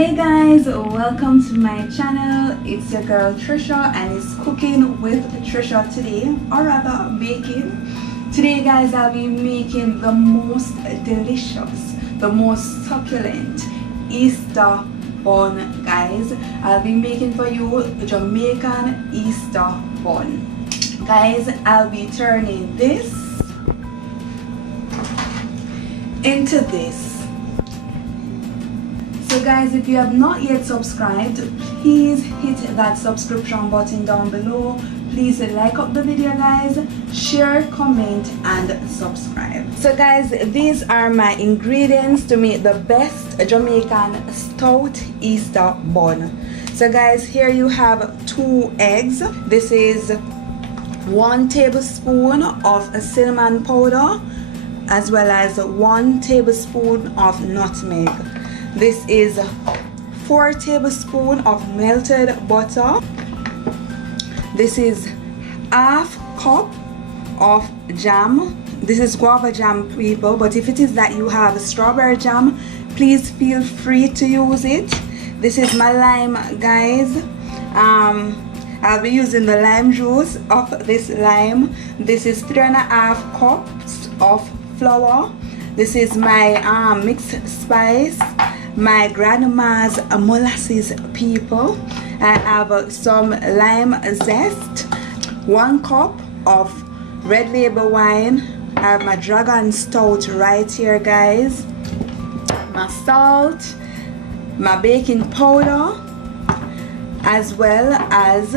Hey guys, welcome to my channel. It's your girl Trisha and it's cooking with Trisha today, or rather baking. Today guys, I'll be making the most delicious, the most succulent Easter bun guys. I'll be making for you Jamaican Easter bun. Guys, I'll be turning this into this. So guys, if you have not yet subscribed, please hit that subscription button down below. Please like up the video guys, share, comment and subscribe. So guys, these are my ingredients to make the best Jamaican stout Easter bun. So guys, here you have 2 eggs. This is 1 tablespoon of cinnamon powder as well as 1 tablespoon of nutmeg. This is 4 tablespoons of melted butter. This is half cup of jam. This is guava jam, people, but if it is that you have strawberry jam, please feel free to use it. This is my lime guys. I'll be using the lime juice of this lime. This is 3.5 cups of flour. This is my mixed spice, my grandma's molasses, people. I have some lime zest, 1 cup of red label wine. I have my dragon stout right here guys, my salt, my baking powder, as well as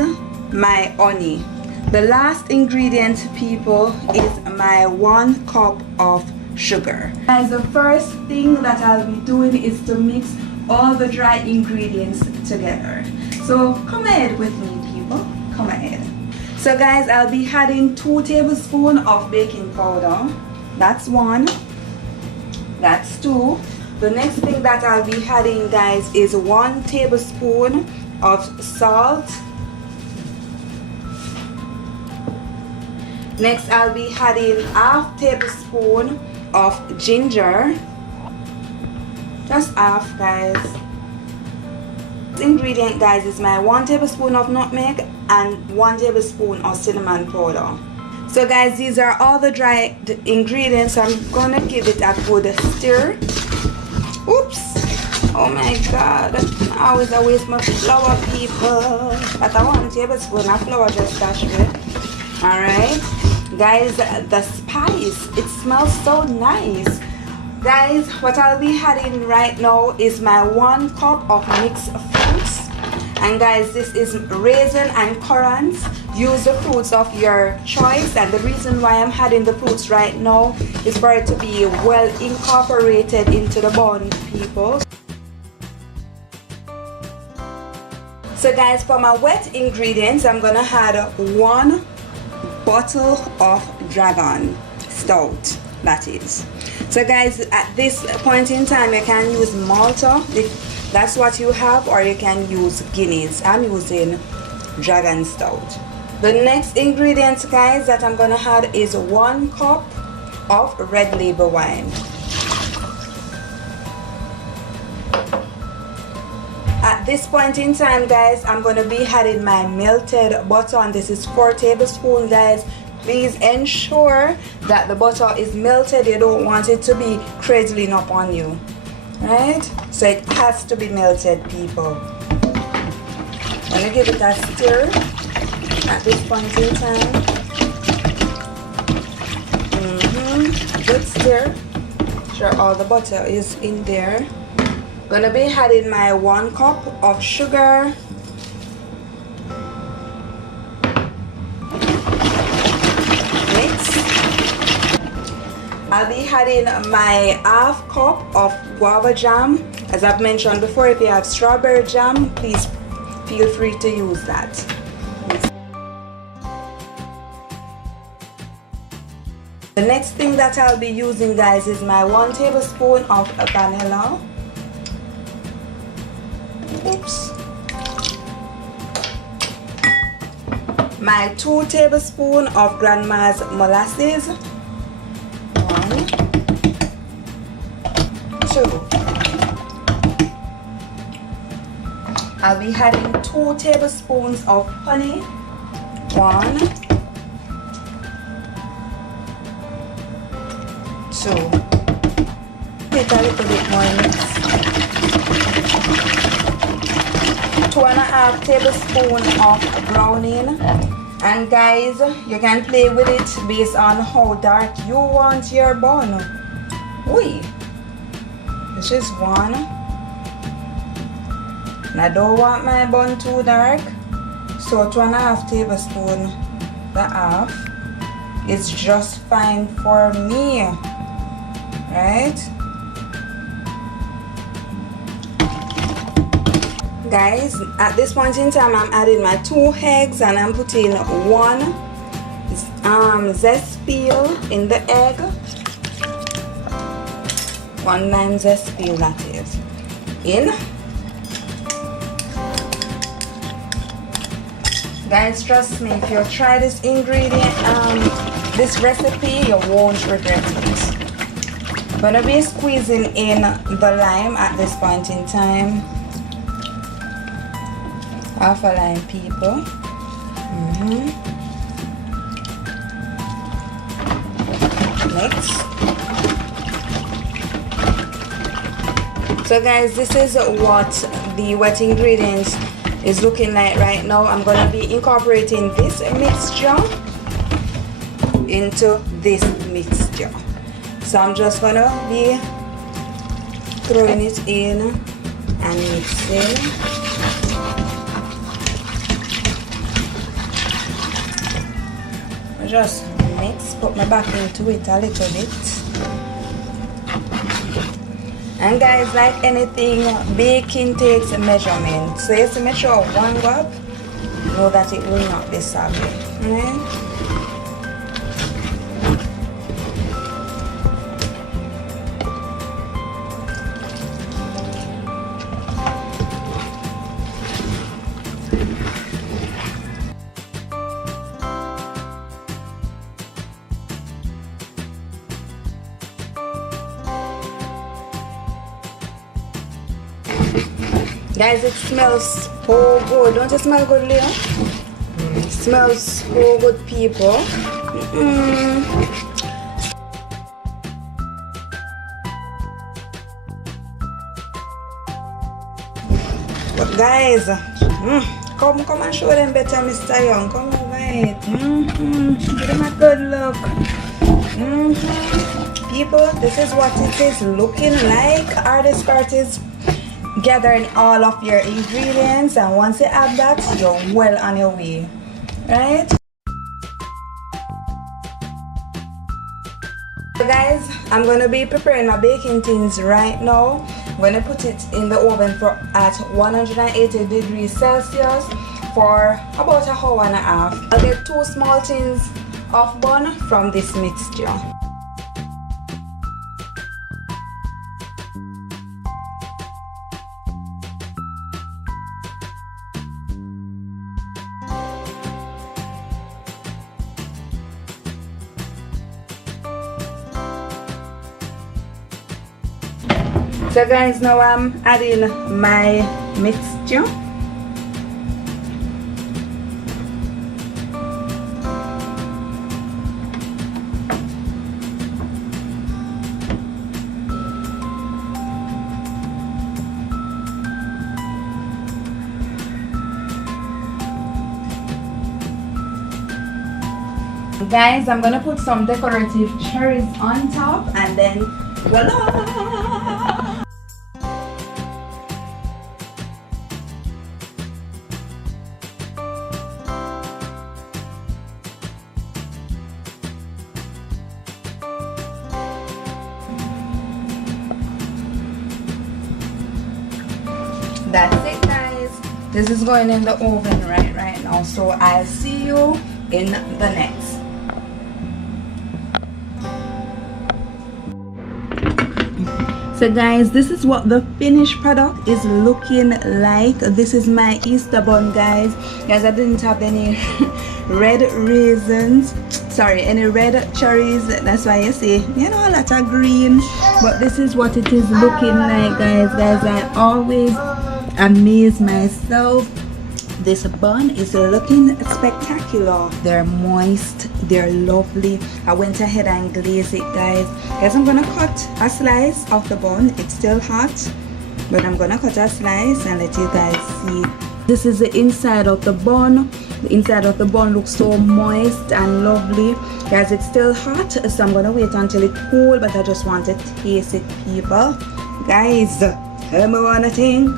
my honey. The last ingredient, people, is my 1 cup of sugar. Guys, the first thing that I'll be doing is to mix all the dry ingredients together. So come ahead with me, people, come ahead. So guys, I'll be adding 2 tablespoons of baking powder. That's 1, that's 2. The next thing that I'll be adding guys is 1 tablespoon of salt. Next, I'll be adding half tablespoon of ginger, just half guys. This ingredient guys is my 1 tablespoon of nutmeg and 1 tablespoon of cinnamon powder. So guys, these are all the dry ingredients. So I'm gonna give it a good stir. Oops, oh my god, I always waste my flour, people. That's a 1 tablespoon of flour, just dash it. Alright guys, the spice, it smells so nice guys. What I'll be adding right now is my 1 cup of mixed fruits, and guys, this is raisin and currants. Use the fruits of your choice, and the reason why I'm adding the fruits right now is for it to be well incorporated into the bun, people. So guys, for my wet ingredients, I'm gonna add 1 bottle of dragon stout, that is. So guys, at this point in time, you can use Malta if that's what you have, or you can use Guinness. I'm using dragon stout. The next ingredient guys that I'm gonna add is 1 cup of red label wine. At this point in time guys, I'm going to be adding my melted butter, and this is 4 tablespoons guys. Please ensure that the butter is melted. You don't want it to be crackling up on you, right? So it has to be melted, people. I'm going to give it a stir at this point in time. Good stir. Sure all the butter is in there. Gonna be adding my 1 cup of sugar, mix. I'll be adding my half cup of guava jam. As I've mentioned before, if you have strawberry jam, please feel free to use that. The next thing that I'll be using guys is my 1 tablespoon of vanilla. Oops. My 2 tablespoons of grandma's molasses. 1, 2. I'll be adding 2 tablespoons of honey. 1, 2. Put a little bit more mix. 2.5 tablespoons of browning. And guys, you can play with it based on how dark you want your bun. Oi, this is 1. And I don't want my bun too dark, so 2.5 tablespoons, the half, is just fine for me, right? Guys, at this point in time, I'm adding my 2 eggs and I'm putting 1 zest peel in the egg. 1 lime zest peel, that is, in. Guys, trust me, if you try this ingredient, this recipe, you won't regret it. I'm gonna be squeezing in the lime at this point in time. Half a lime, people. Next. So guys, this is what the wet ingredients is looking like right now. I'm gonna be incorporating this mixture into this mixture. So I'm just gonna be throwing it in and mixing. I just mix, put my back into it a little bit. And guys, like anything, baking takes a measurement. So if you measure 1 cup, know that it will not be soggy. Right? Guys, it smells so good. Don't it smell good, Leo? It smells so good, people. But guys, come and show them better, Mr. Young. Come over it. Give them a good look. People, this is what it is looking like. Hardest part is gathering all of your ingredients, and once you have that, you're well on your way, right? So guys, I'm going to be preparing my baking tins right now. I'm going to put it in the oven for at 180 degrees Celsius for about an hour and a half. I'll get 2 small tins of bun from this mixture. So guys, now I'm adding my mixture. Guys, I'm gonna put some decorative cherries on top, and then voila! That's it, guys. This is going in the oven right now, so I'll see you in the next. So guys, this is what the finished product is looking like. This is my Easter bun, guys. I didn't have any red raisins, sorry, any red cherries. That's why you see, you know, a lot of green. But this is what it is looking like, guys. I always amaze myself. This bun is looking spectacular. They're moist, they're lovely. I went ahead and glazed it, guys. Guys, I'm gonna cut a slice of the bun. It's still hot, but I'm gonna cut a slice and let you guys see. This is the inside of the bun. The inside of the bun looks so moist and lovely. Guys, it's still hot, so I'm gonna wait until it cools, but I just want to taste it, people. Guys, tell me what you think.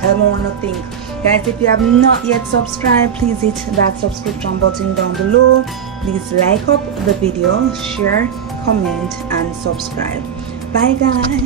Tell me what you think. Guys, if you have not yet subscribed, please hit that subscription button down below. Please like up the video, share, comment, and subscribe. Bye, guys.